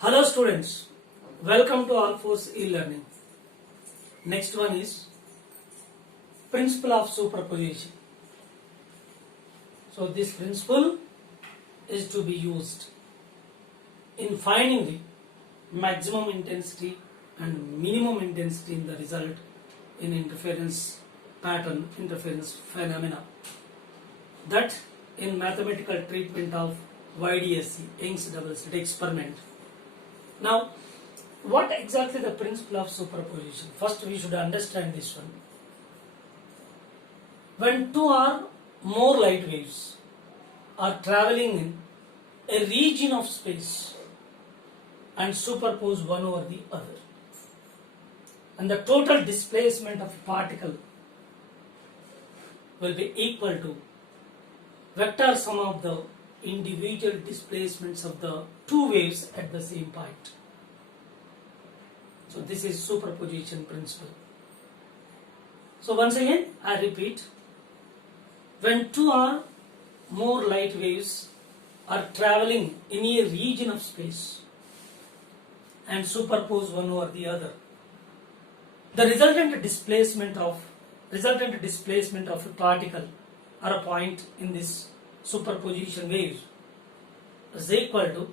Hello students, welcome to All4 e-learning. Next one is principle of superposition. So this principle is to be used in finding the maximum intensity and minimum intensity in the result in interference pattern, interference phenomena. That in mathematical treatment of YDSC, Young's double slit experiment. Now, what exactly the principle of superposition? First, we should understand this one. When two or more light waves are traveling in a region of space and superpose one over the other, and the total displacement of a particle will be equal to vector sum of the individual displacements of the two waves at the same point. So this is superposition principle. So once again I repeat, when two or more light waves are traveling in a region of space and superpose one over the other, the resultant displacement of a particle or a point in this superposition waves is equal to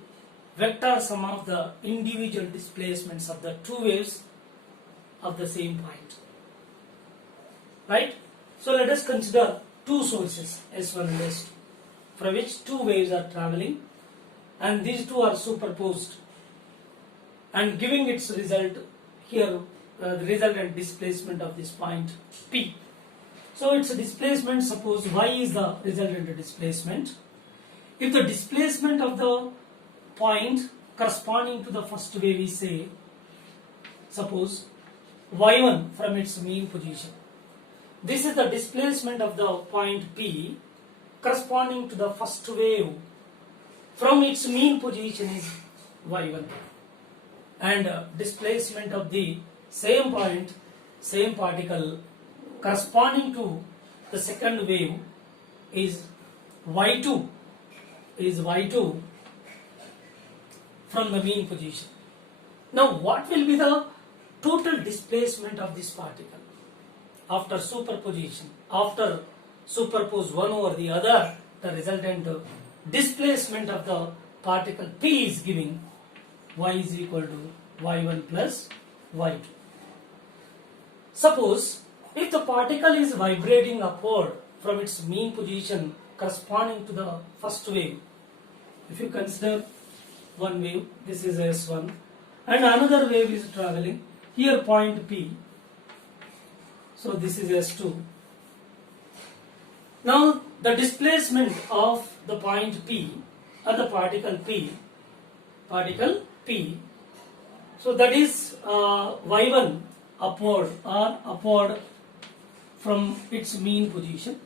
vector sum of the individual displacements of the two waves of the same point. Right? So let us consider two sources S1 and S2 from which two waves are traveling, and these two are superposed and giving its result here, the resultant displacement of this point P. So its displacement, suppose y is the resultant displacement. If the displacement of the point corresponding to the first wave is, say, suppose y1 from its mean position. This is the displacement of the point P corresponding to the first wave from its mean position is y1, and displacement of the same point, same particle corresponding to the second wave is y2 from the mean position. Now what will be the total displacement of this particle after superposition? After superpose one over the other, the resultant displacement of the particle P is giving y is equal to y1 plus y2. Suppose if the particle is vibrating upward from its mean position corresponding to the first wave, if you consider one wave, this is S1, and another wave is traveling, here point P, so this is S2. Now the displacement of the point P or the particle P, so that is y1 upward from its mean position.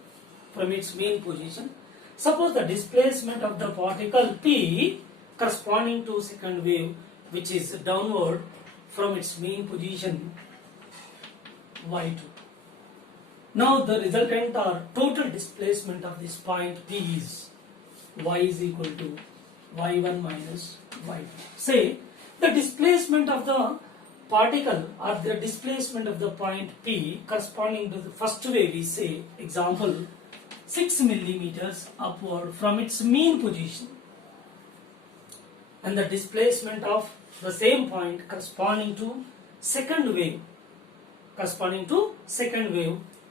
Suppose the displacement of the particle P corresponding to second wave, which is downward from its mean position y2. Now the resultant or total displacement of this point P is y is equal to y1 minus y2. Say the displacement of the particle or the displacement of the point P corresponding to the first wave is, say, example, 6 millimeters upward from its mean position, and the displacement of the same point corresponding to second wave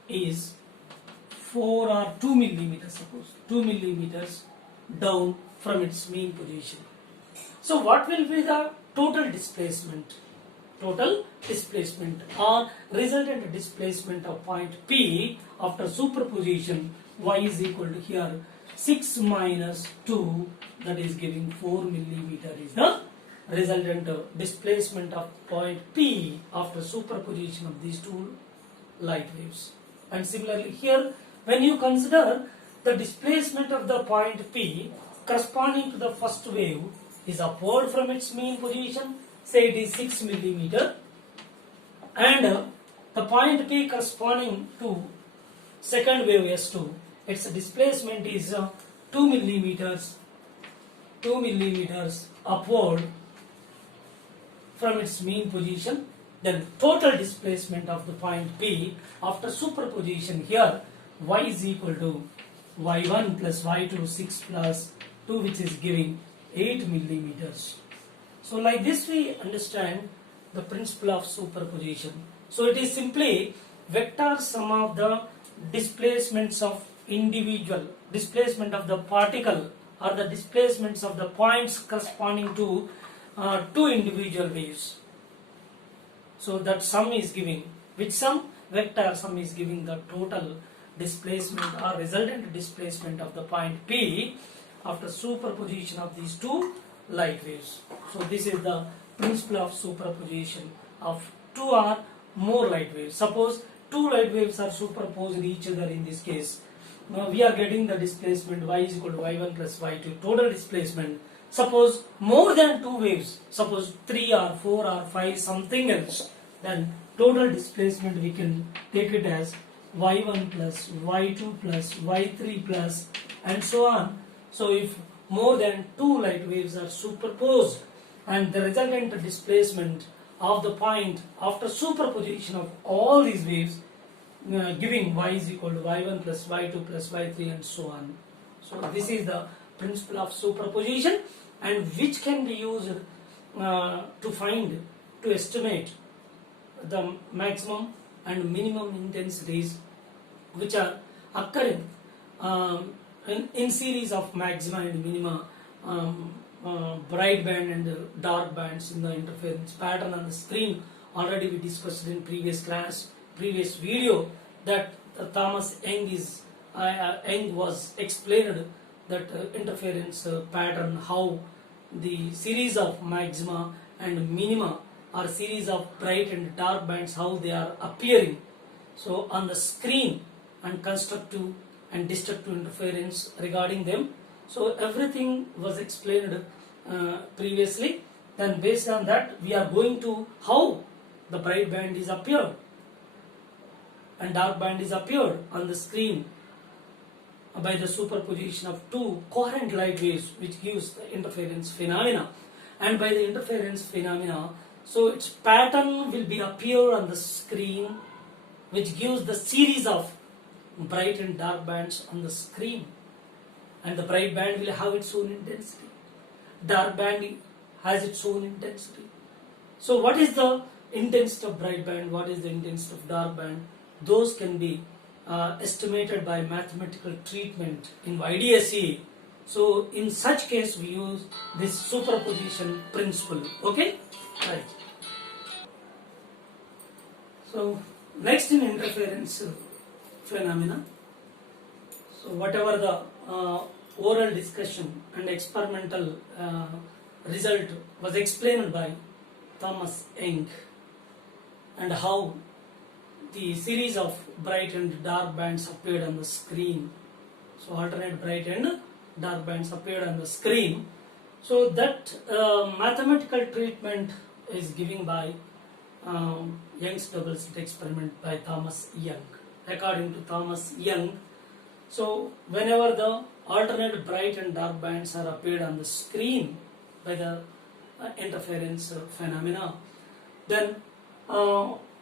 is 4 or 2 millimeters, suppose 2 millimeters down from its mean position. So what will be the total displacement or resultant displacement of point P after superposition? Y is equal to here 6 minus 2, that is giving 4 millimeter is the resultant displacement of point P after superposition of these two light waves. And similarly here, when you consider the displacement of the point P corresponding to the first wave is upward from its mean position, say it is 6 millimeter, and the point P corresponding to second wave S2, its displacement is 2 millimeters upward from its mean position. Then total displacement of the point P after superposition here, y is equal to y1 plus y2 6 plus 2, which is giving 8 millimeters. So like this we understand the principle of superposition. So it is simply vector sum of the displacements of individual, displacement of the particle or the displacements of the points corresponding to two individual waves. So that sum is giving, which sum? Vector sum is giving the total displacement or resultant displacement of the point P after superposition of these two light waves. So this is the principle of superposition of two or more light waves. Suppose two light waves are superposed each other in this case. Now we are getting the displacement y is equal to y1 plus y2, total displacement. Suppose more than two waves, suppose 3 or 4 or 5 something else, then total displacement we can take it as y1 plus y2 plus y3 plus and so on. So if more than two light waves are superposed and the resultant displacement of the point after superposition of all these waves giving y is equal to y1 plus y2 plus y3 and so on. So this is the principle of superposition, and which can be used to estimate the maximum and minimum intensities which are occurring in series of maxima and minima, bright band and dark bands in the interference pattern on the screen. Already we discussed in previous video that Thomas Young was explained that interference pattern, how the series of maxima and minima or series of bright and dark bands, how they are appearing. So on the screen, and constructive and destructive interference regarding them. So everything was explained previously. Then based on that we are going to how the bright band is appeared and dark band is appeared on the screen by the superposition of two coherent light waves, which gives the interference phenomena. And by the interference phenomena, so its pattern will be appear on the screen, which gives the series of bright and dark bands on the screen. And the bright band will have its own intensity, dark band has its own intensity. So what is the intensity of bright band, what is the intensity of dark band? Those can be estimated by mathematical treatment in YDSE. So in such case we use this superposition principle. Okay, right. So next in interference phenomena, so whatever the oral discussion and experimental result was explained by Thomas Young, and how the series of bright and dark bands appeared on the screen. So alternate bright and dark bands appeared on the screen. So that mathematical treatment is given by Young's double slit experiment by Thomas Young. According to Thomas Young, so whenever the alternate bright and dark bands are appeared on the screen by the interference phenomena, then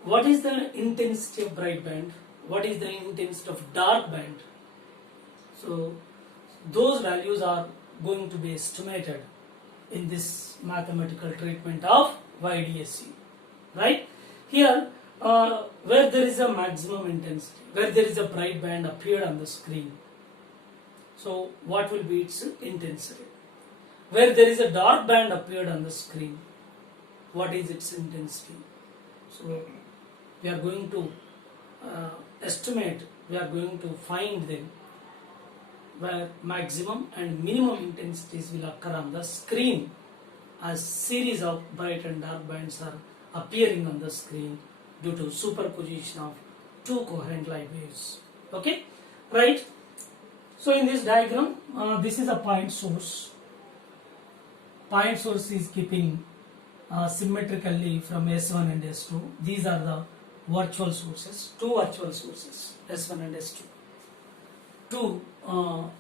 what is the intensity of bright band, what is the intensity of dark band? So those values are going to be estimated in this mathematical treatment of YDSE, right? Here where there is a maximum intensity, where there is a bright band appeared on the screen, so what will be its intensity? Where there is a dark band appeared on the screen, what is its intensity? So we are going to estimate, we are going to find them where maximum and minimum intensities will occur on the screen as series of bright and dark bands are appearing on the screen due to superposition of two coherent light waves. Okay, right? So in this diagram, this is a point source. Point source is keeping symmetrically from S1 and S2. These are the virtual sources, two virtual sources, S1 and S2. Two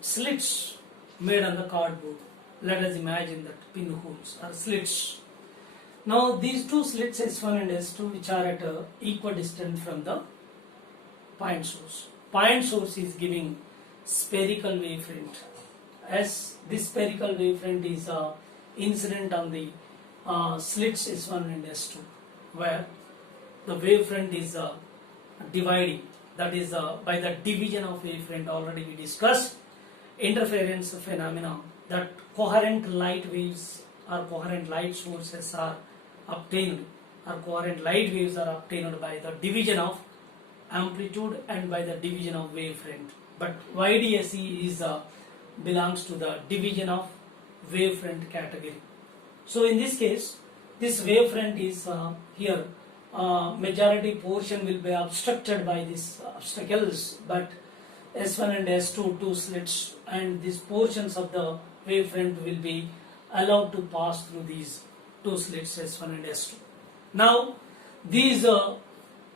slits made on the cardboard. Let us imagine that pinholes are slits. Now these two slits S1 and S2 which are at equidistant from the point source. Point source is giving spherical wavefront. As this spherical wavefront is incident on the slits S1 and S2, where the wavefront is dividing, that is by the division of wavefront. Already we discussed interference phenomena, that coherent light waves or coherent light sources are obtained, or coherent light waves are obtained by the division of amplitude and by the division of wavefront. But YDSE is belongs to the division of wavefront category. So in this case, this wavefront is here, majority portion will be obstructed by these obstacles, but S1 and S2 two slits, and these portions of the wavefront will be allowed to pass through these two slits S1 and S2. Now these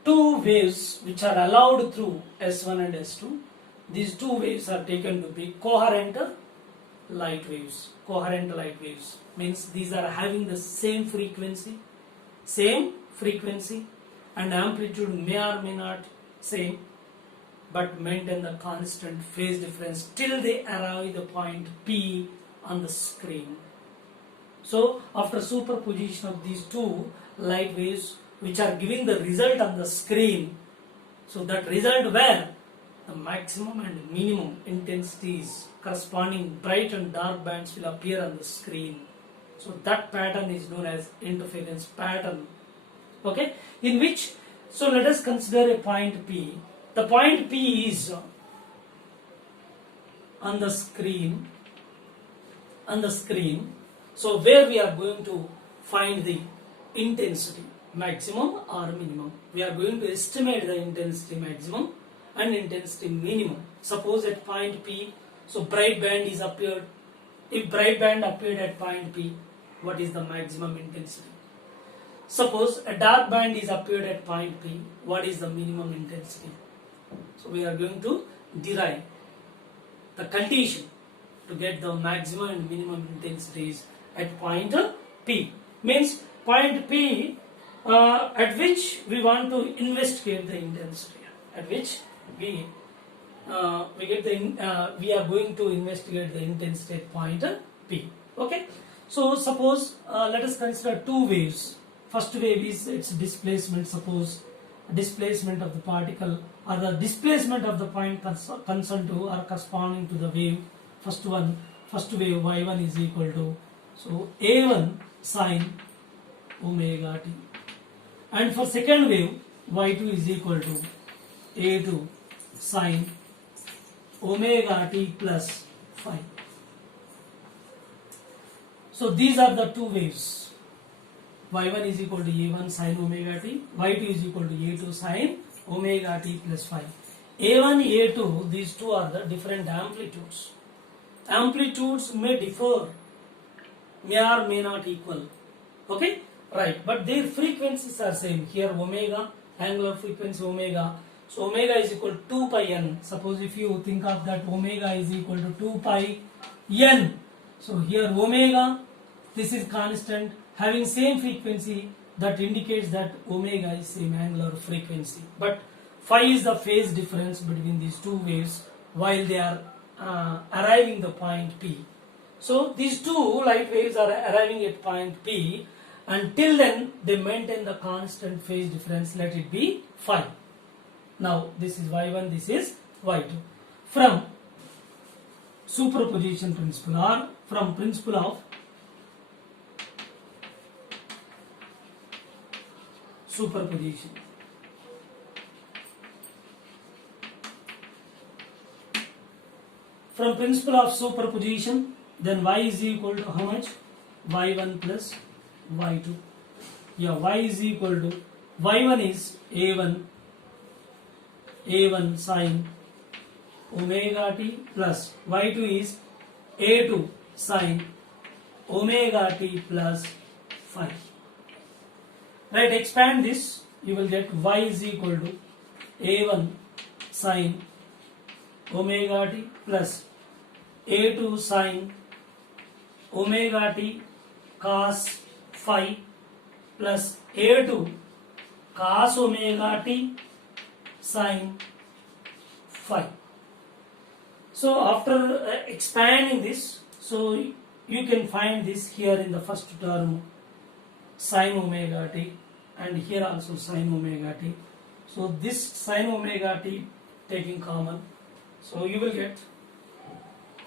two waves which are allowed through S1 and S2, these two waves are taken to be coherent light waves. Coherent light waves means these are having the same frequency, and amplitude may or may not same, but maintain the constant phase difference till they arrive the point P on the screen. So after superposition of these two light waves which are giving the result on the screen, so that result where the maximum and minimum intensities corresponding bright and dark bands will appear on the screen. So that pattern is known as interference pattern. Okay, in which, so let us consider a point P. The point P is on the screen. So where we are going to find the intensity, maximum or minimum. We are going to estimate the intensity maximum and intensity minimum. Suppose at point P, so bright band is appeared. If bright band appeared at point P, what is the maximum intensity? Suppose a dark band is appeared at point P, what is the minimum intensity? So we are going to derive the condition to get the maximum and minimum intensities at point P. Means point P at which we want to investigate the intensity, at which we are going to investigate the intensity at point P. Okay. So suppose let us consider two waves. First wave is its displacement. Suppose displacement of the particle or the displacement of the point concerned to or corresponding to the wave. First wave y1 is equal to, so a1 sine omega t, and for second wave y2 is equal to a2 sine omega t plus phi. So these are the two waves. Y1 is equal to a1 sine omega t, y2 is equal to a2 sine omega t plus phi. A1, A2, these two are the different amplitudes. Amplitudes may differ, may or may not equal. Okay, right, but their frequencies are same. Here omega, angular frequency omega. So omega is equal to 2 pi n. Suppose if you think of that, omega is equal to 2 pi n. So here omega, this is constant, having same frequency, that indicates that omega is same angular frequency. But phi is the phase difference between these two waves while they are arriving the point P. So these two light waves are arriving at point P. Until then they maintain the constant phase difference, let it be phi. Now this is y1, this is y2. From superposition principle or from principle of superposition, from principle of superposition, then y is equal to how much? Y1 plus y2. Yeah, y is equal to, y1 is a1 sine omega t plus y2 is a2 sine omega t plus phi. Right, expand this, you will get y is equal to a1 sine omega t plus a2 sine omega t cos phi plus a2 cos omega t sin phi. So after expanding this, so you can find this here in the first term sin omega t, and here also sin omega t. So this sin omega t taking common, so you will get,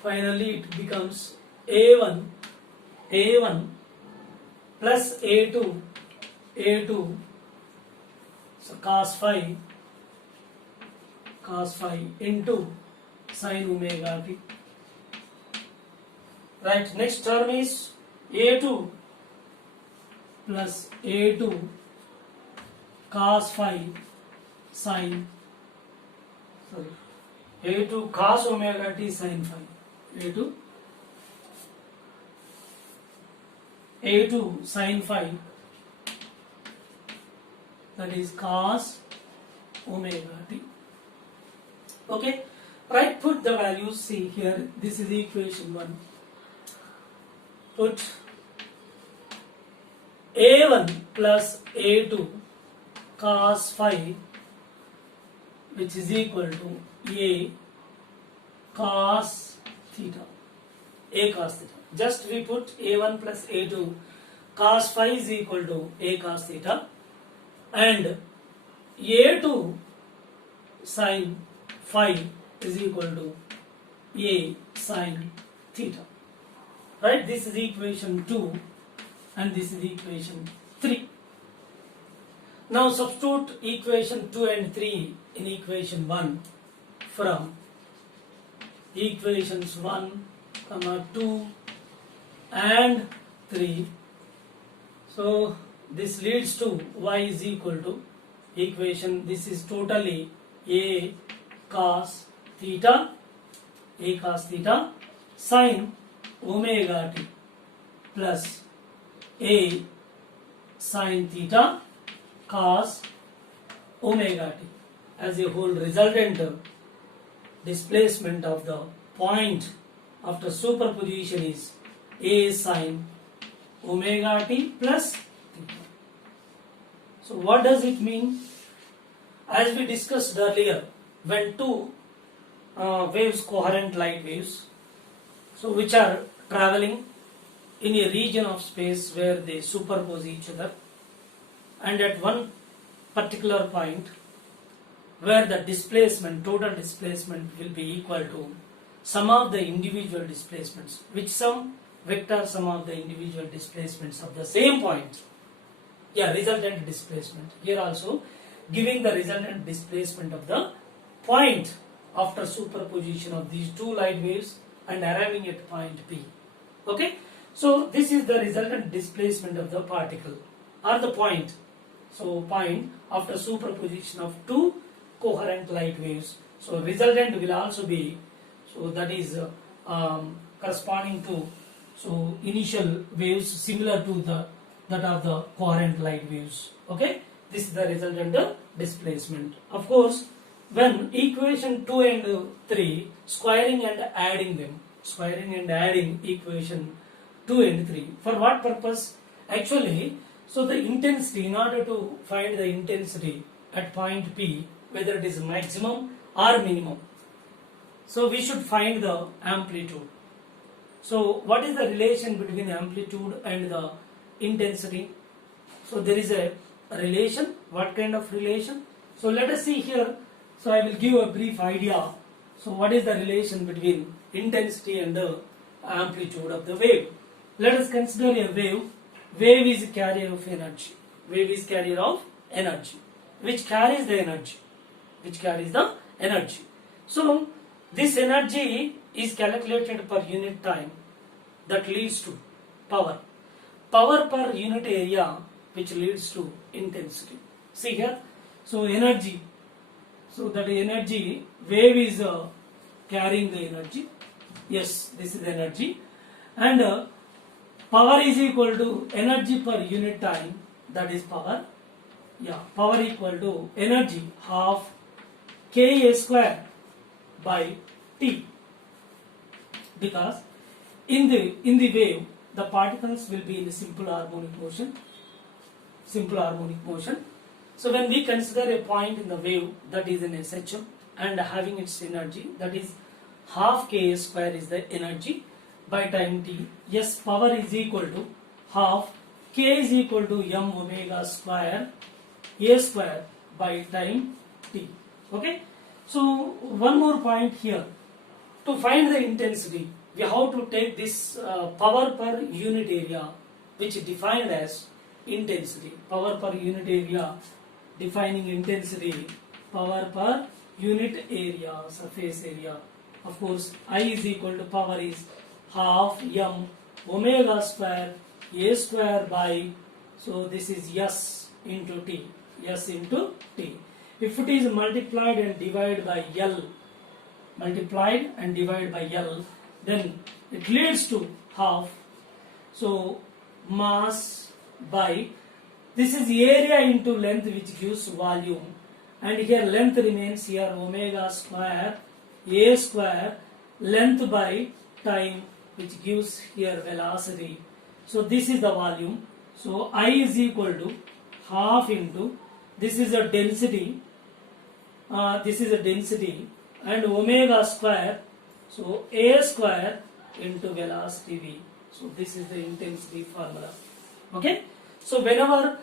finally it becomes a1 plus a2 so cos phi into sin omega t. Right, next term is a2 plus a2 cos phi sin, a2 cos omega t sin phi, a2 sin phi, that is cos omega t. Okay, right, put the values, see here, this is equation 1. Put a1 plus a2 cos phi, which is equal to a cos theta, just we put a1 plus a2 cos phi is equal to a cos theta, and a2 sin phi is equal to a sin theta. Right, this is equation 2 and this is equation 3. Now substitute equation 2 and 3 in equation 1 from equations 1, 2 and 3. So this leads to y is equal to equation, this is totally a cos theta sin omega t plus a sin theta cos omega t, as a whole resultant displacement of the point after superposition is a sin omega t plus theta. So what does it mean? As we discussed earlier, when two waves, coherent light waves, so which are traveling in a region of space where they superpose each other, and at one particular point where the displacement, total displacement will be equal to sum of the individual displacements, which sum? Vector sum of the individual displacements of the same point. Yeah, resultant displacement. Here also giving the resultant displacement of the point after superposition of these two light waves and arriving at point P. Okay, so this is the resultant displacement of the particle or the point. So point after superposition of two coherent light waves. So resultant will also be, so that is corresponding to, so initial waves similar to that of the coherent light waves. Okay, this is the resultant displacement. Of course, when equation 2 and 3, squaring and adding them, equation 2 and 3, for what purpose? Actually, so the intensity, in order to find the intensity at point P, whether it is maximum or minimum, so we should find the amplitude. So what is the relation between the amplitude and the intensity? So there is a relation. What kind of relation? So let us see here. So I will give a brief idea. So what is the relation between intensity and the amplitude of the wave? Let us consider a wave. Wave is a carrier of energy. Wave is carrier of energy, which carries the energy. So this energy is calculated per unit time. That leads to power. Power per unit area, which leads to intensity. See here. So energy. So that energy, wave is carrying the energy. Yes, this is energy. And power is equal to energy per unit time. That is power. Yeah, power equal to energy half Ka square by T. Because in the wave, the particles will be in a simple harmonic motion. simple harmonic motion. So when we consider a point in the wave that is in SHM and having its energy, that is half K square is the energy by time t. Yes, power is equal to half K is equal to m omega square A square by time t. Okay. So one more point here. To find the intensity, we have to take this power per unit area, which is defined as intensity. Power per unit area, defining intensity, power per unit area, surface area. Of course, I is equal to power is half m omega square A square by, so this is S into T, S into T. If it is multiplied and divided by L, then it leads to half. So mass by, this is area into length, which gives volume, and here length remains here omega square A square, length by time, which gives here velocity. So this is the volume. So I is equal to half into, this is a density, and omega square, so A square into velocity V. So this is the intensity formula. Okay. So whenever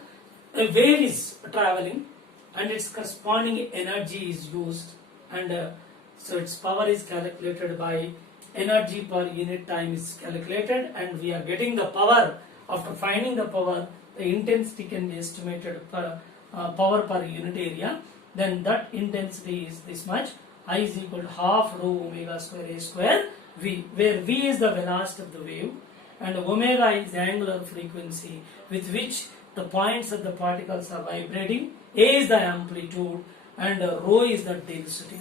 a wave is traveling and its corresponding energy is used, and so its power is calculated by energy per unit time is calculated, and we are getting the power. After finding the power, the intensity can be estimated per power per unit area. Then that intensity is this much. I is equal to half rho omega square A square V, where V is the velocity of the wave and omega is the angular frequency with which the points of the particles are vibrating. A is the amplitude and rho is the density.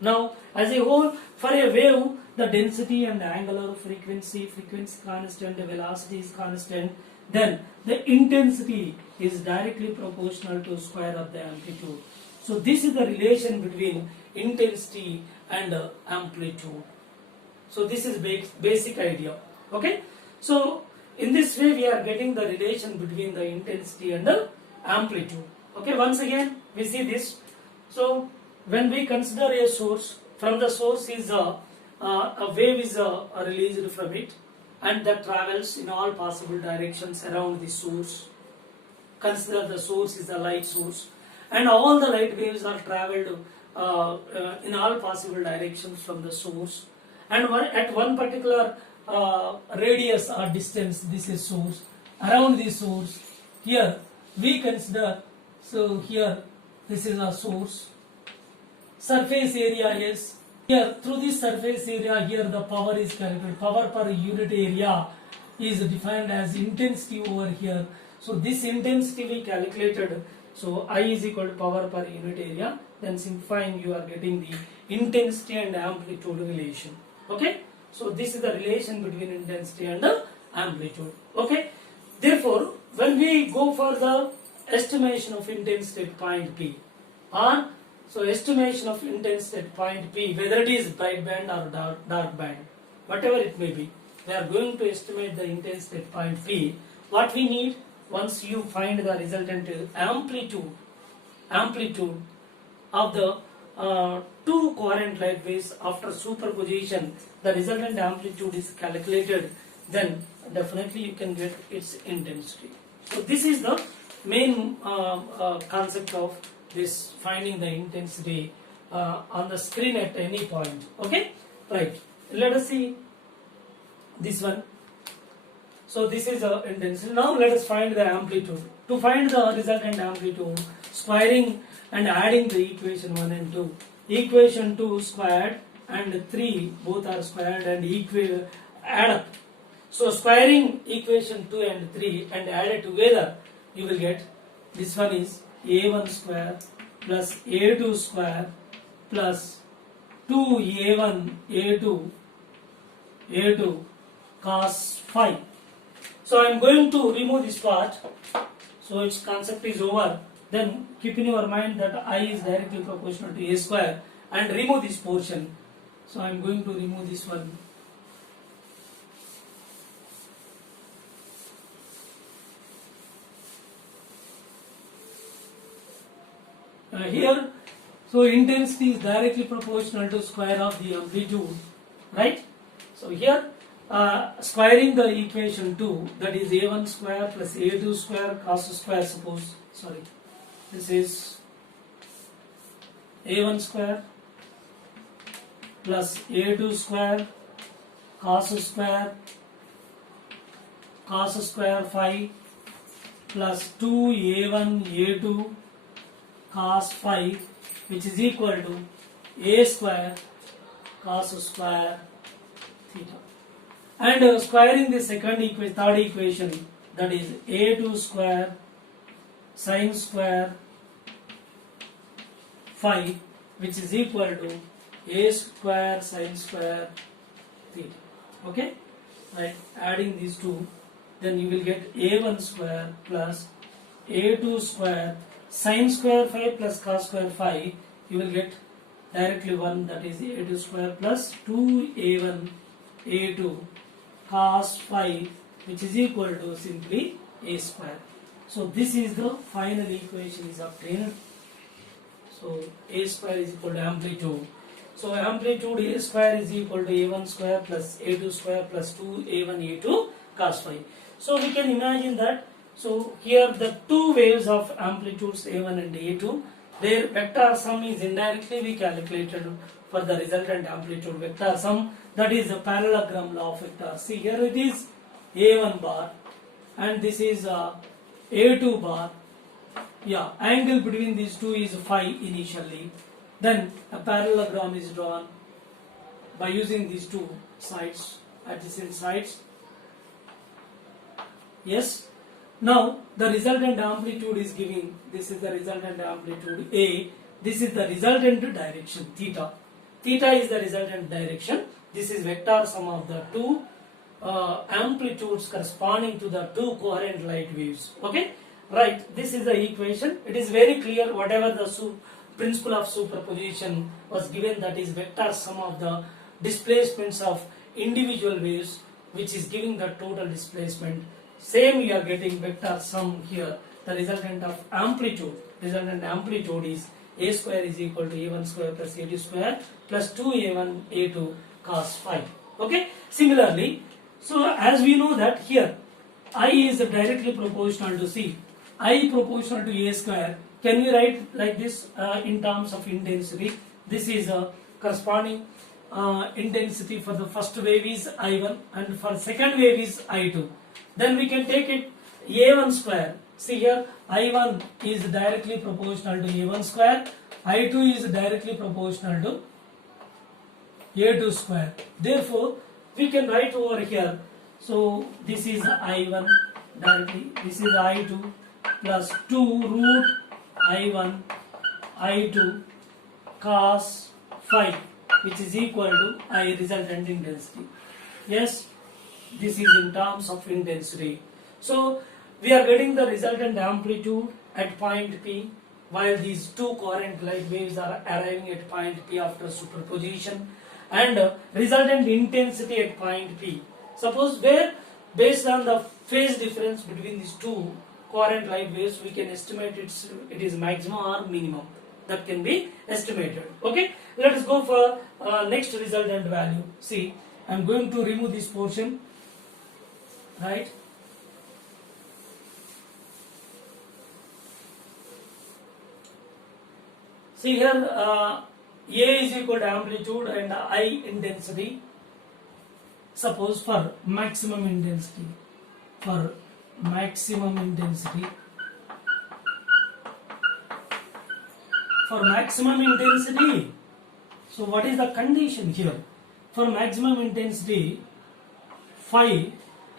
Now, as a whole, for a wave, the density and the angular frequency constant, the velocity is constant, then the intensity is directly proportional to square of the amplitude. So this is the relation between intensity and amplitude. So this is basic idea. Okay. So in this way we are getting the relation between the intensity and the amplitude. Okay. Once again we see this. So when we consider a source, from the source is a wave is released from it, and that travels in all possible directions around the source. Consider the source is a light source, and all the light waves are travelled in all possible directions from the source, and at one particular radius or distance, this is source, around the source, here we consider, so here this is a source, surface area is here, through this surface area here the power is calculated, power per unit area is defined as intensity over here. So this intensity we calculated, so I is equal to power per unit area, then simplifying you are getting the intensity and amplitude relation. Okay. So this is the relation between intensity and the amplitude. Okay. Therefore, when we go for the estimation of intensity at point P, or so estimation of intensity at point P, whether it is bright band or dark band, whatever it may be, we are going to estimate the intensity at point P. What we need, once you find the resultant amplitude of the two coherent light waves, after superposition, the resultant amplitude is calculated, then definitely you can get its intensity. So this is the main concept of this finding the intensity on the screen at any point. Okay, right. Let us see this one. So this is the intensity. Now let us find the amplitude. To find the resultant amplitude, squaring and adding the equation 1 and 2. Equation 2 squared and 3 both are squared and add up. So squaring equation 2 and 3 and add it together, you will get, this one is a1 square plus a2 square plus 2a1 a2 cos phi. So I am going to remove this part, so its concept is over. Then keep in your mind that I is directly proportional to a square, and remove this portion. So I am going to remove this one. here, so intensity is directly proportional to square of the amplitude, right? So here, squaring the equation 2, that is a1 square plus a2 square cos square, suppose, sorry, this is a1 square plus a2 square cos square 5 plus 2a1 a2 cos 5, which is equal to a square cos square theta. And squaring the third equation, that is a2 square sin square 5, which is equal to a square sin square theta. Okay, right? Adding these two, then you will get a1 square plus a2 square sin square 5 plus cos square 5. You will get directly 1, that is a2 square plus 2a1 a2 cos 5, which is equal to simply a square. So this is the final equation is obtained. So a square is equal to amplitude. So amplitude a square is equal to a1 square plus a2 square plus 2a1 a2 cos 5. So we can imagine that, so here the two waves of amplitudes a1 and a2, their vector sum is indirectly we calculated for the resultant amplitude vector sum, that is the parallelogram law of vectors. See, here it is a1 bar and this is a2 bar. Yeah, angle between these two is phi initially. Then a parallelogram is drawn by using these two sides, adjacent sides. Yes. Now the resultant amplitude is giving, this is the resultant amplitude A, this is the resultant direction theta. Theta is the resultant direction. This is vector sum of the two amplitudes corresponding to the two coherent light waves. Okay, right? This is the equation. It is very clear. Whatever the principle of superposition was given, that is vector sum of the displacements of individual waves, which is giving the total displacement. Same we are getting vector sum here. The resultant of amplitude. Resultant amplitude is a square is equal to a1 square plus a2 square plus 2a1 a2 cos 5. Okay. Similarly, so as we know that here I is directly proportional to C. I proportional to a square. Can we write like this in terms of intensity? This is a corresponding intensity for the first wave is I1 and for second wave is I2. Then we can take it a1 square. See here, I1 is directly proportional to a1 square, I2 is directly proportional to a2 square. Therefore, we can write over here. So this is I1 directly, this is I2 plus 2 root I1 I2 cos 5, which is equal to I resultant intensity. Yes, this is in terms of intensity. So we are getting the resultant amplitude at point P, while these two coherent light waves are arriving at point P after superposition, and resultant intensity at point P. Suppose where based on the phase difference between these two coherent light waves, we can estimate it is maximum or minimum. That can be estimated. Okay, let us go for next resultant value. See, I am going to remove this portion, right? See here, A is equal to amplitude and I intensity. Suppose for maximum intensity, so what is the condition here? For maximum intensity, phi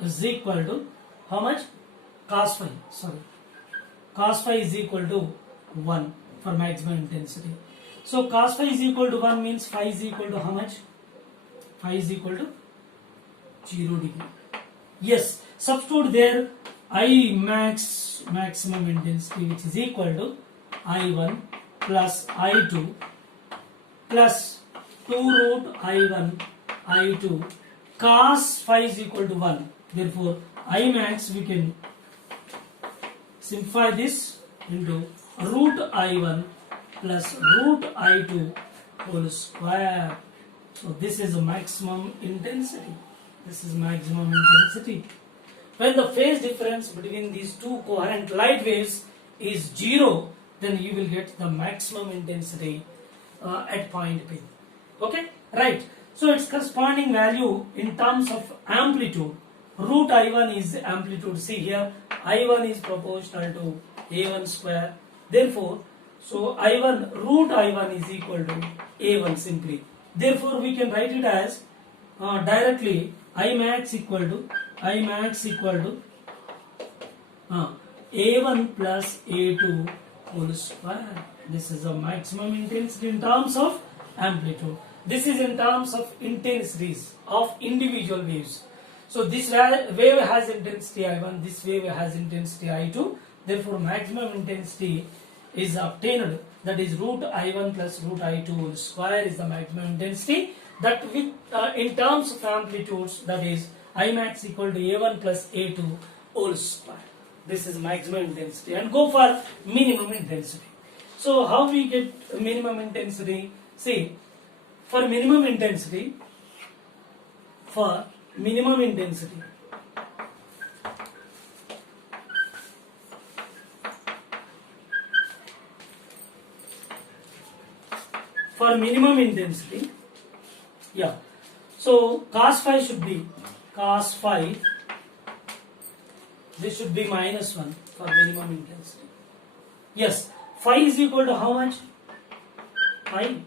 is equal to how much? Cos phi, cos phi is equal to 1 for maximum intensity. So cos phi is equal to 1 means phi is equal to how much? Phi is equal to 0 degree. Yes, substitute there I maximum intensity, which is equal to I1 plus I2 plus 2 root I1 I2 cos phi is equal to 1. Therefore I max, we can simplify this into root I1 plus root I2 whole square. So this is a maximum intensity. This is maximum intensity. When the phase difference between these two coherent light waves is 0, then you will get the maximum intensity at point P. Okay, right. So its corresponding value in terms of amplitude, root I1 is amplitude. See here, I1 is proportional to A1 square. Therefore, so I1, root I1 is equal to A1 simply. Therefore, we can write it as directly Imax equal to A1 plus A2 whole square. This is a maximum intensity in terms of amplitude. This is in terms of intensities of individual waves. So this wave has intensity I1, this wave has intensity I2. Therefore, maximum intensity is obtained, that is root I1 plus root I2 whole square is the maximum intensity. That with in terms of amplitudes, that is Imax equal to A1 plus A2 whole square. This is maximum intensity. And go for minimum intensity. So how we get minimum intensity? See, for minimum intensity, for minimum intensity, yeah. So cos phi should be cos phi. This should be -1 for minimum intensity. Yes, phi is equal to how much? Pi.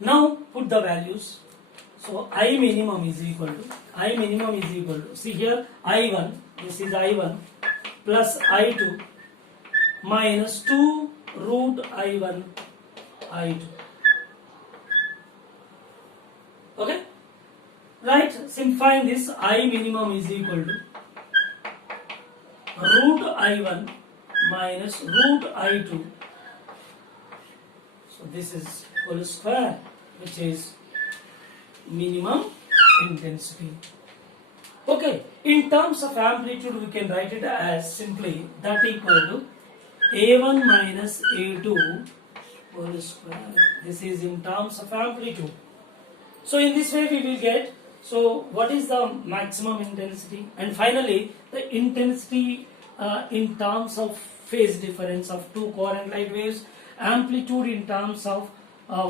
Now put the values. So I minimum is equal to, see here I1, this is I1 plus I2 minus 2 root I1 I2. Okay, right? Simplifying this, I minimum is equal to root I1 minus root I2. So this is whole square, which is minimum intensity. Okay, in terms of amplitude, we can write it as simply that equal to A1 minus A2 whole square. This is in terms of amplitude. So in this way we will get, so what is the maximum intensity, and finally the intensity in terms of phase difference of two coherent light waves, amplitude in terms of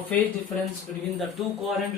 phase difference between the two coherent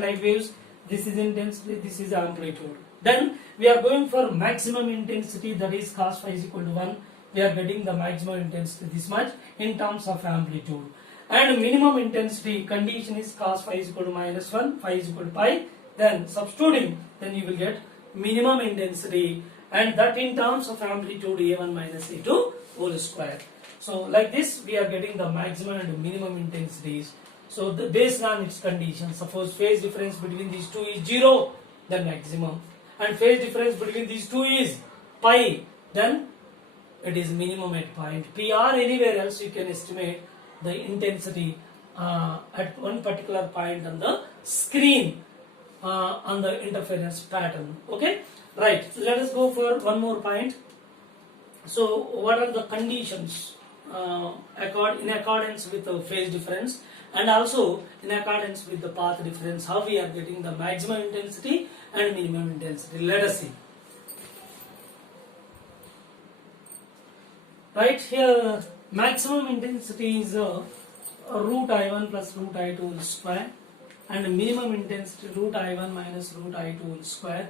light waves. This is intensity, this is amplitude. Then we are going for maximum intensity, that is cos phi is equal to 1. We are getting the maximum intensity this much in terms of amplitude. And minimum intensity condition is cos phi is equal to -1, phi is equal to pi. Then substituting, then you will get minimum intensity, and that in terms of amplitude A1 minus A2 whole square. So like this we are getting the maximum and minimum intensities. So based on its condition, suppose phase difference between these two is 0, then maximum, and phase difference between these two is pi, then it is minimum at point P, or anywhere else you can estimate the intensity at one particular point on the screen on the interference pattern. Okay, right. Let us go for one more point. So what are the conditions in accordance with the phase difference, and also in accordance with the path difference, how we are getting the maximum intensity and minimum intensity? Let us see. Right here, maximum intensity is root I1 plus root I2 whole square, and minimum intensity root I1 minus root I2 whole square.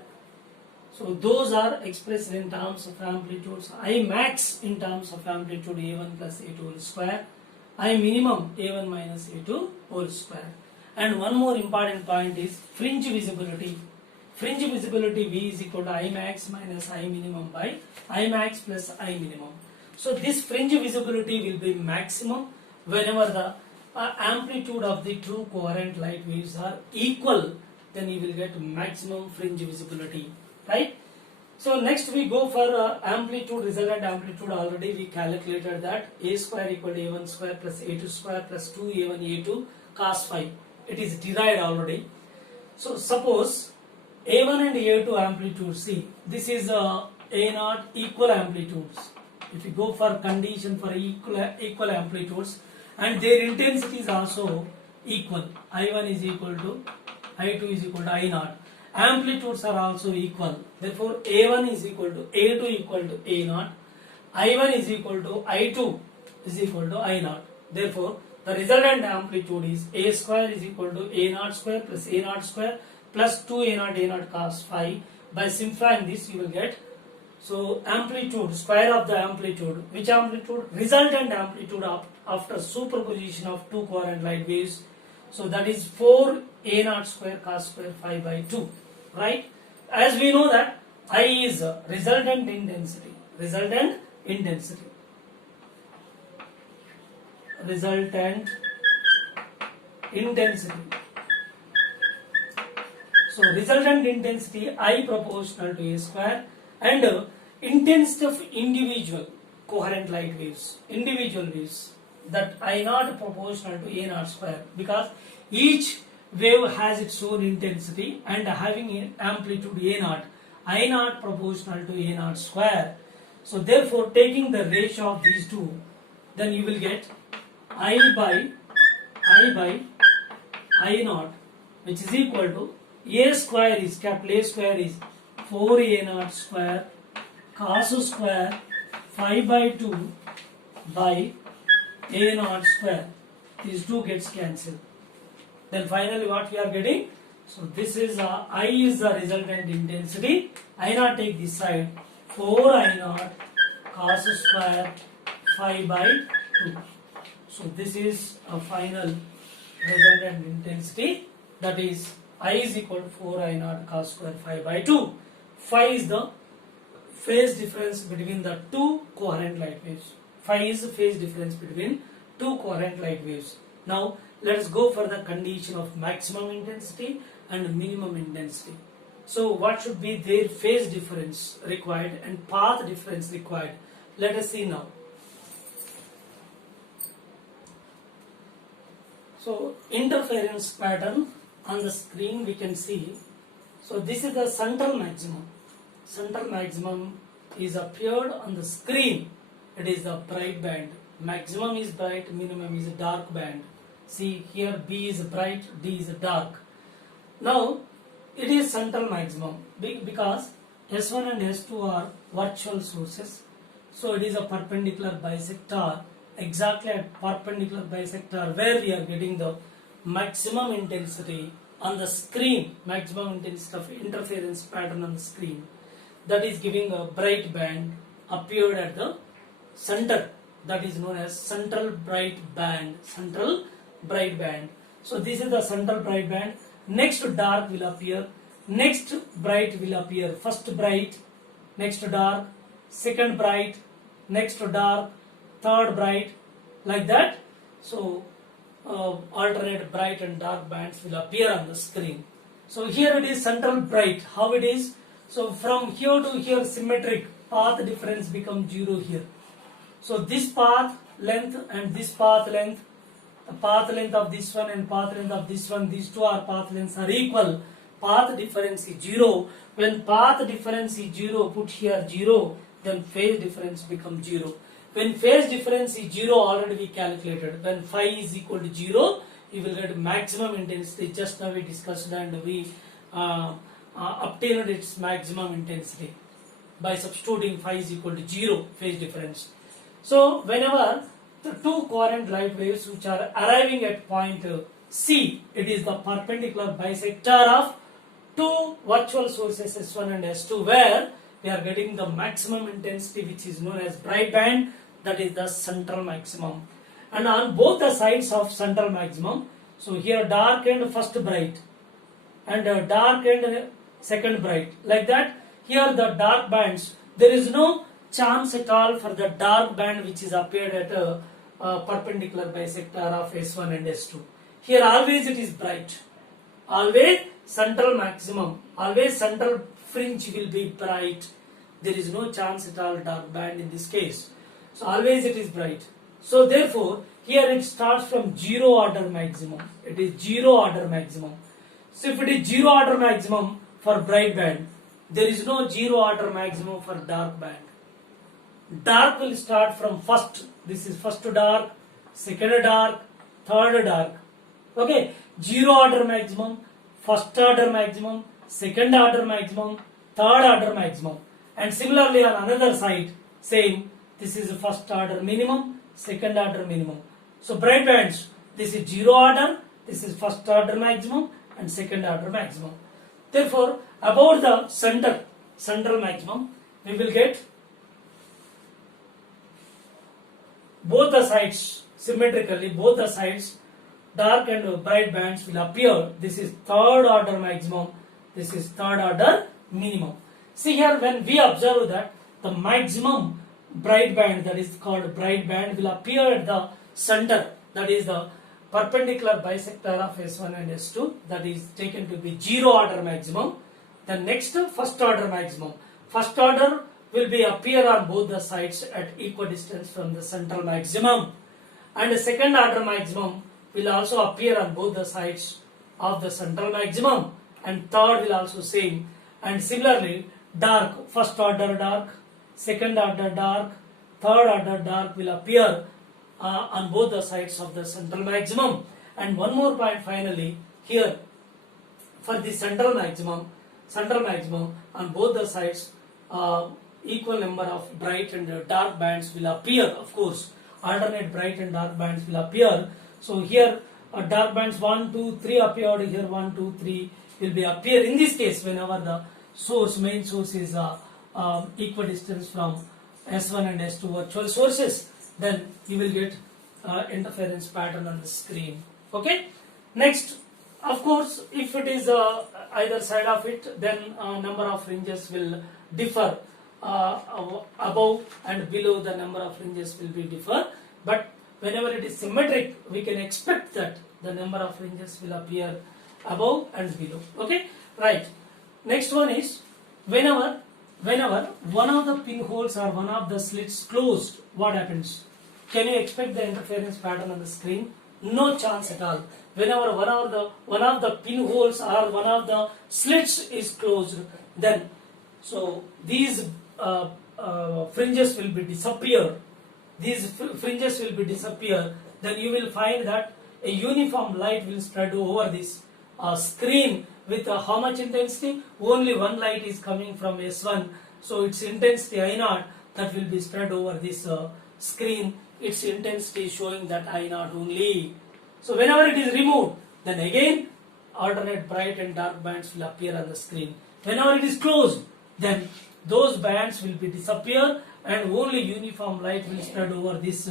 So those are expressed in terms of amplitudes. I max in terms of amplitude A1 plus A2 whole square, I minimum A1 minus A2 whole square. And one more important point is fringe visibility. Fringe visibility V is equal to I max minus I minimum by I max plus I minimum. So this fringe visibility will be maximum whenever the amplitude of the two coherent light waves are equal, then you will get maximum fringe visibility, right? So next we go for amplitude, resultant amplitude. Already we calculated that A square equal to A1 square plus A2 square plus 2A1 A2 cos phi. It is derived already. So suppose A1 and A2 amplitude, see this is A0 equal amplitudes. If you go for condition for equal amplitudes, and their intensity is also equal. I1 is equal to I2 is equal to I0. Amplitudes are also equal. Therefore, A1 is equal to A2 equal to A0. I1 is equal to I2 is equal to I0. Therefore, the resultant amplitude is A square is equal to A0 square plus A0 square plus 2 A0 cos phi. By simplifying this, you will get, so amplitude, square of the amplitude. Which amplitude? Resultant amplitude after superposition of two coherent light waves. So that is 4 A0 square cos square phi by 2. Right? As we know that I is resultant intensity. Resultant intensity. Resultant intensity. So resultant intensity I proportional to A square, and intensity of individual coherent light waves, individual waves, that I naught proportional to A naught square, because each wave has its own intensity and having amplitude A naught, I naught proportional to A naught square. So therefore, taking the ratio of these two, then you will get I by I naught, which is equal to A square is, capital A square is 4 A naught square cos square 5 by 2 by A naught square. These two gets cancelled. Then finally what we are getting? So this is I is the resultant intensity. I naught take this side, 4 I naught cos square 5 by 2. So this is a final resultant intensity, that is I is equal to 4 I naught cos square 5 by 2. Phi is the phase difference between the two coherent light waves. Phi is the phase difference between two coherent light waves. Now let us go for the condition of maximum intensity and minimum intensity. So what should be their phase difference required and path difference required? Let us see now. So interference pattern on the screen we can see. So this is the central maximum. Central maximum is appeared on the screen. It is the bright band. Maximum is bright, minimum is a dark band. See here, B is bright, D is dark. Now it is central maximum because S1 and S2 are virtual sources. So it is a perpendicular bisector, exactly at perpendicular bisector where we are getting the maximum intensity on the screen, maximum intensity of interference pattern on the screen. That is giving a bright band appeared at the center. That is known as central bright band. Central bright band. So this is the central bright band. Next dark will appear. Next bright will appear. First bright, next dark, second bright, next dark, third bright, like that. So alternate bright and dark bands will appear on the screen. So here it is central bright. How it is? So from here to here symmetric, path difference becomes 0 here. So this path length and this path length, the path length of this one and path length of this one, these two are path lengths are equal. Path difference is 0. When path difference is 0, put here 0, then phase difference becomes 0. When phase difference is 0, already we calculated. When phi is equal to 0, you will get maximum intensity. Just now we discussed and we obtained its maximum intensity by substituting phi is equal to 0 phase difference. So whenever the two coherent light waves which are arriving at point C, it is the perpendicular bisector of two virtual sources S1 and S2 where we are getting the maximum intensity which is known as bright band, that is the central maximum. And on both the sides of central maximum, so here dark and first bright and dark and second bright, like that. Here the dark bands, there is no chance at all for the dark band which is appeared at a perpendicular bisector of S1 and S2. Here always it is bright. Always central maximum, always central fringe will be bright. There is no chance at all dark band in this case. So always it is bright. So therefore here it starts from 0 order maximum. It is 0 order maximum. So if it is 0 order maximum for bright band, there is no 0 order maximum for dark band. Dark will start from first. This is first dark, second dark, third dark. Okay, zero order maximum, first order maximum, second order maximum, third order maximum. And similarly on another side, same, this is first order minimum, second order minimum. So bright bands, this is zero order, this is first order maximum and second order maximum. Therefore, about the central maximum, we will get both the sides symmetrically, both the sides dark and bright bands will appear. This is third order maximum, this is third order minimum. See here, when we observe that the maximum bright band, that is called bright band, will appear at the center, that is the perpendicular bisector of S1 and S2, that is taken to be zero order maximum. The next first order maximum. First order will be appear on both the sides at equidistance from the central maximum. And the second order maximum will also appear on both the sides of the central maximum. And third will also same. And similarly, dark, first order dark, second order dark, third order dark will appear on both the sides of the central maximum. And one more point finally, here for the central maximum on both the sides equal number of bright and dark bands will appear. Of course, alternate bright and dark bands will appear. So here dark bands 1, 2, 3 appeared, here 1, 2, 3 will be appear. In this case, whenever the main source is equidistance from S1 and S2 virtual sources, then you will get interference pattern on the screen. Okay. Next, of course, if it is either side of it, then number of fringes will differ. Above and below the number of fringes will be differ. But whenever it is symmetric, we can expect that the number of fringes will appear above and below. Okay. Right. Next one is whenever one of the pinholes or one of the slits closed, what happens? Can you expect the interference pattern on the screen? No chance at all. Whenever one of the pinholes or one of the slits is closed, then so these fringes will be disappear. These fringes will be disappear. Then you will find that a uniform light will spread over this screen with how much intensity? Only one light is coming from S1. So its intensity I0 that will be spread over this screen. Its intensity is showing that I0 only. So whenever it is removed, then again alternate bright and dark bands will appear on the screen. Whenever it is closed, then those bands will be disappear and only uniform light will spread over this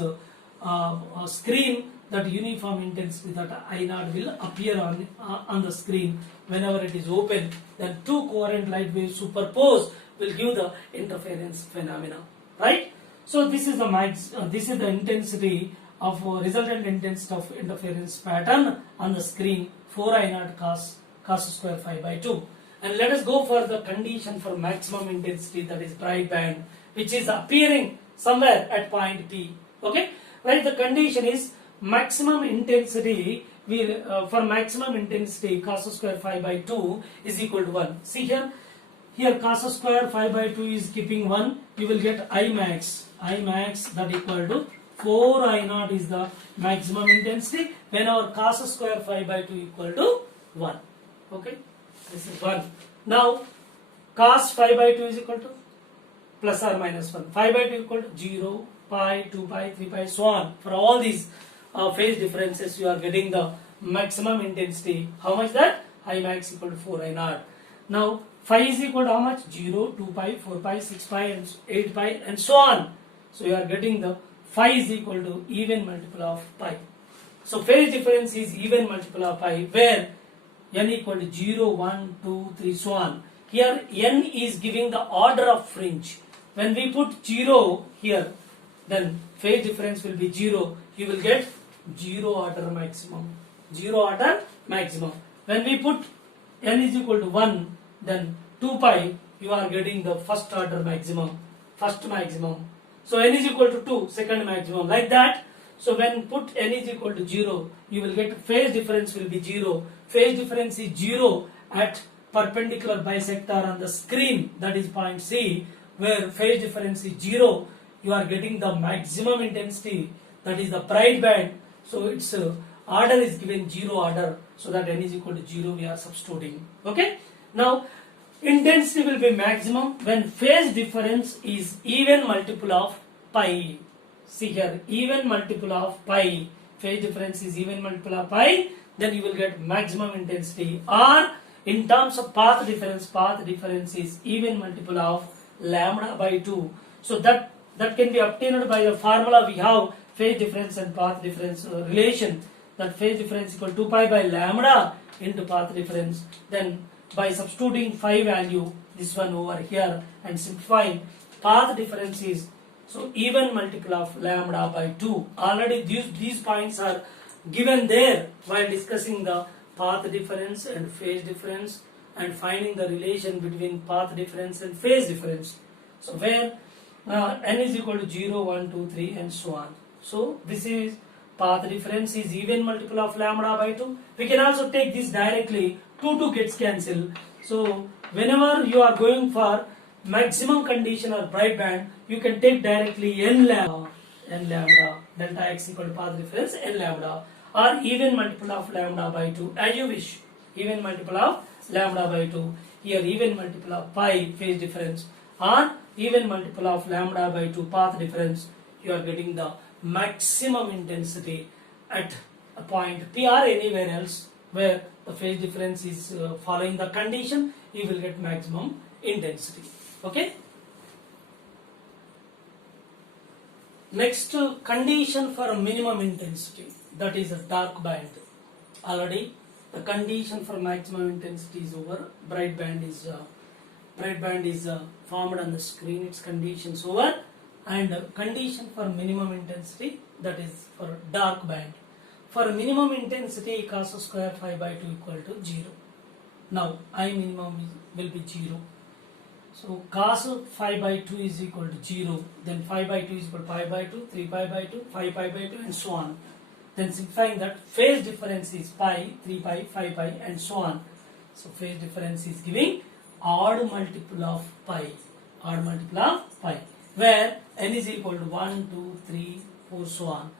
screen. That uniform intensity, that I0 will appear on the screen. Whenever it is open, then two coherent light waves superposed will give the interference phenomena. Right? So this is the intensity of resultant intensity of interference pattern on the screen 4I0 cos square phi by 2. And let us go for the condition for maximum intensity, that is bright band, which is appearing somewhere at point P. Okay, right? The condition is maximum intensity. For maximum intensity, cos square phi by 2 is equal to 1. See here cos square phi by 2 is keeping 1. You will get I max that equal to 4I0 is the maximum intensity when our cos square phi by 2 equal to 1. Okay, this is 1. Now cos phi by 2 is equal to plus or minus 1. Phi by 2 equal to 0, pi, 2 pi, 3 pi, so on. For all these phase differences, you are getting the maximum intensity. How much that? I max equal to 4I0. Now phi is equal to how much? 0, 2 pi, 4 pi, 6 pi and 8 pi and so on. So you are getting the phi is equal to even multiple of pi. So phase difference is even multiple of pi, where n equal to 0, 1, 2, 3, so on. Here n is giving the order of fringe. When we put 0 here, then phase difference will be 0. You will get 0 order maximum. 0 order maximum. When we put n is equal to 1, then 2 pi, you are getting the first order maximum. First maximum. So n is equal to 2, second maximum. Like that. So when put n is equal to 0, you will get phase difference will be 0. Phase difference is 0 at perpendicular bisector on the screen, that is point C, where phase difference is 0. You are getting the maximum intensity. that is the bright band. So its order is given 0 order, so that n is equal to 0 we are substituting. Okay. Now intensity will be maximum when phase difference is even multiple of pi. See here, even multiple of pi. Phase difference is even multiple of pi, then you will get maximum intensity. Or in terms of path difference is even multiple of lambda by 2. So that can be obtained by the formula we have, phase difference and path difference relation. That phase difference equal to 2 pi by lambda into path difference. Then by substituting phi value, this one over here, and simplifying, path difference is so even multiple of lambda by 2. Already these points are given there while discussing the path difference and phase difference and finding the relation between path difference and phase difference. So where n is equal to 0, 1, 2, 3 and so on. So this is path difference is even multiple of lambda by 2. We can also take this directly, 2 gets cancelled. So whenever you are going for maximum condition or bright band, you can take directly n lambda delta x equal to path difference n lambda, or even multiple of lambda by 2 as you wish. Even multiple of lambda by 2. Here even multiple of pi phase difference, or even multiple of lambda by 2 path difference. You are getting the maximum intensity at a point P or anywhere else where the phase difference is following the condition, you will get maximum intensity. Okay. Next condition for minimum intensity, that is a dark band. Already the condition for maximum intensity is over. Bright band is formed on the screen. Its conditions over, and condition for minimum intensity, that is for dark band. For minimum intensity, cos square phi by 2 equal to 0. Now I minimum will be 0. So cos phi by 2 is equal to 0. Then phi by 2 is equal to pi by 2, 3 pi by 2, 5 pi by 2 and so on. Then simplifying that, phase difference is pi, 3 pi, 5 pi and so on. So phase difference is giving odd multiple of pi. Odd multiple of pi. Where n is equal to 1, 2, 3, 4 so on.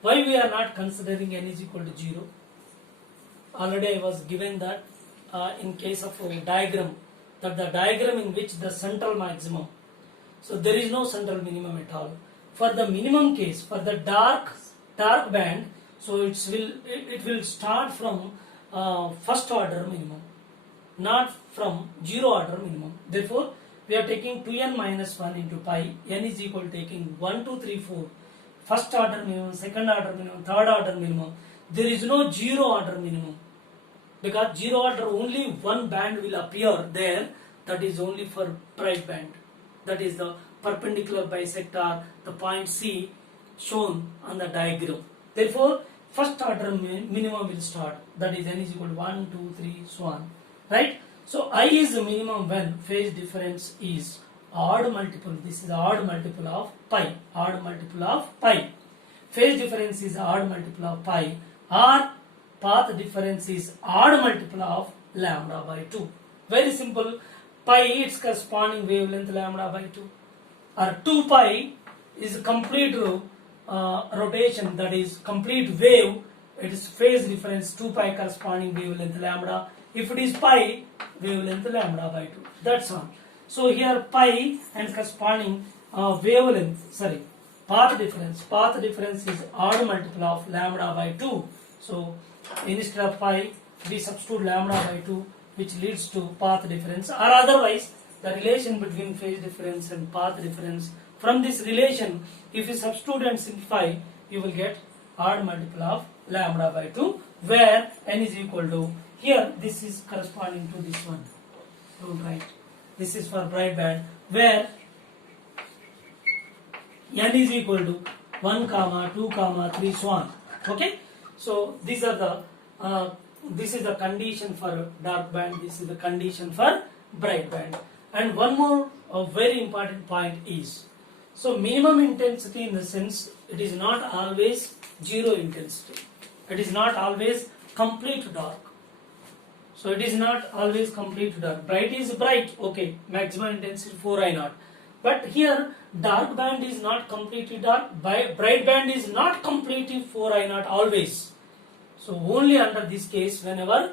Why we are not considering n is equal to 0? Already I was given that in case of a diagram, that the diagram in which the central maximum, so there is no central minimum at all. For the minimum case, for the dark band, so it will start from first order minimum, not from 0 order minimum. Therefore we are taking 2n minus 1 into pi. N is equal to taking 1, 2, 3, 4. First order minimum, second order minimum, third order minimum. There is no 0 order minimum, because 0 order only one band will appear there, that is only for bright band. That is the perpendicular bisector, the point C shown on the diagram. Therefore first order minimum will start, that is n is equal to 1, 2, 3 so on. Right? So I is the minimum when phase difference is odd multiple. This is odd multiple of pi. Odd multiple of pi. Phase difference is odd multiple of pi, or path difference is odd multiple of lambda by 2. Very simple. Pi its corresponding wavelength lambda by 2, or 2 pi is complete rotation, that is complete wave. It is phase difference 2 pi corresponding wavelength lambda. If it is pi, wavelength lambda by 2. That's all. So here pi and corresponding path difference. Path difference is odd multiple of lambda by 2. So instead of pi, we substitute lambda by 2, which leads to path difference, or otherwise the relation between phase difference and path difference. From this relation, if you substitute and simplify, you will get odd multiple of lambda by 2, where n is equal to, here this is corresponding to this one. Don't write. This is for bright band, where n is equal to 1, 2, 3 so on. Okay. So these are the this is the condition for dark band. This is the condition for bright band. And one more very important point is, so minimum intensity in the sense, it is not always 0 intensity. It is not always complete dark. So it is not always complete dark. Bright is bright, okay, maximum intensity 4I0. But here dark band is not completely dark, bright band is not completely 4I0 always. So only under this case, whenever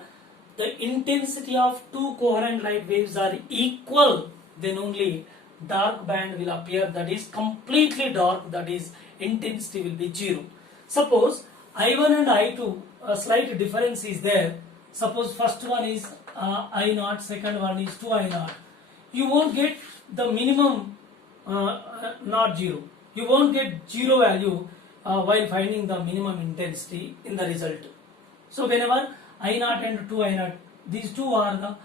the intensity of two coherent light waves are equal, then only dark band will appear, that is completely dark, that is intensity will be 0. Suppose I1 and I2, a slight difference is there. Suppose first one is I0, second one is 2I0. You won't get the minimum not 0. You won't get 0 value while finding the minimum intensity in the result. So whenever I0 and 2I0, these two are the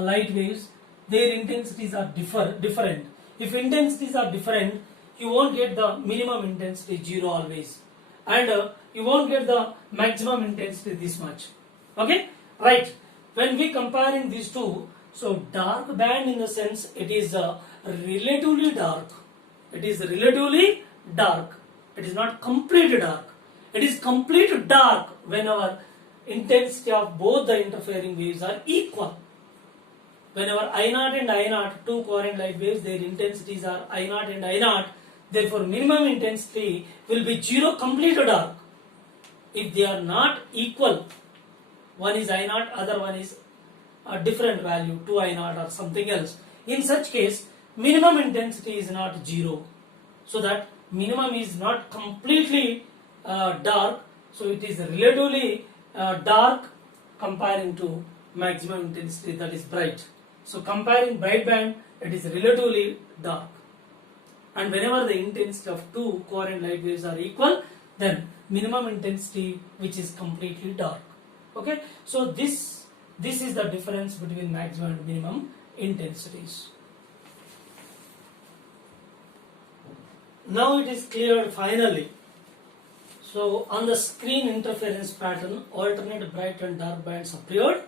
light waves, their intensities are different. If intensities are different, you won't get the minimum intensity 0 always, and you won't get the maximum intensity this much. Okay, right? When we comparing these two, so dark band in the sense it is relatively dark. It is relatively dark. It is not completely dark. It is completely dark whenever intensity of both the interfering waves are equal. Whenever I0 and I0, two coherent light waves, their intensities are I0 and I0, therefore minimum intensity will be 0, completely dark. If they are not equal, one is I0, other one is a different value, 2I0 or something else. In such case, minimum intensity is not 0. So that minimum is not completely dark, so it is relatively dark comparing to maximum intensity, that is bright. So comparing bright band, it is relatively dark. And whenever the intensity of two coherent light waves are equal, then minimum intensity which is completely dark. Okay, so this is the difference between maximum and minimum intensities. Now it is cleared finally. So on the screen interference pattern, alternate bright and dark bands appeared.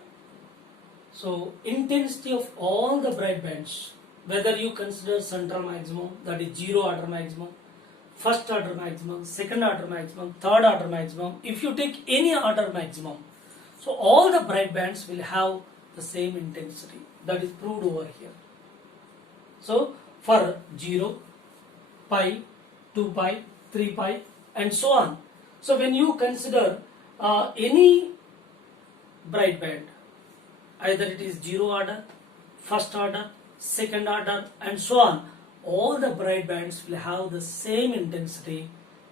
So intensity of all the bright bands, whether you consider central maximum, that is 0 order maximum, first order maximum, second order maximum, third order maximum, if you take any order maximum, so all the bright bands will have the same intensity. That is proved over here. So for 0, pi, 2 pi, 3 pi and so on. So when you consider any bright band, either it is 0 order, first order, second order and so on, all the bright bands will have the same intensity,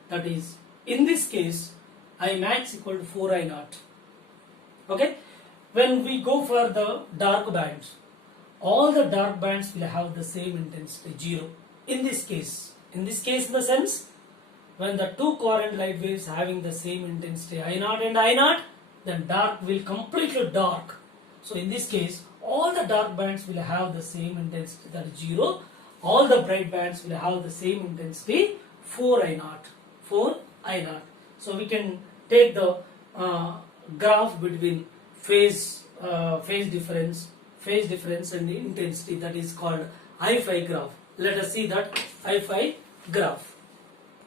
that is in this case Imax equal to 4I0. Okay, when we go for the dark bands, all the dark bands will have the same intensity 0. In this case in the sense, when the two coherent light waves having the same intensity I0 and I0, then dark will completely dark. So in this case, all the dark bands will have the same intensity, that is 0. All the bright bands will have the same intensity 4I0. So we can take the graph between phase difference and the intensity, that is called I-phi graph. Let us see that I-phi graph.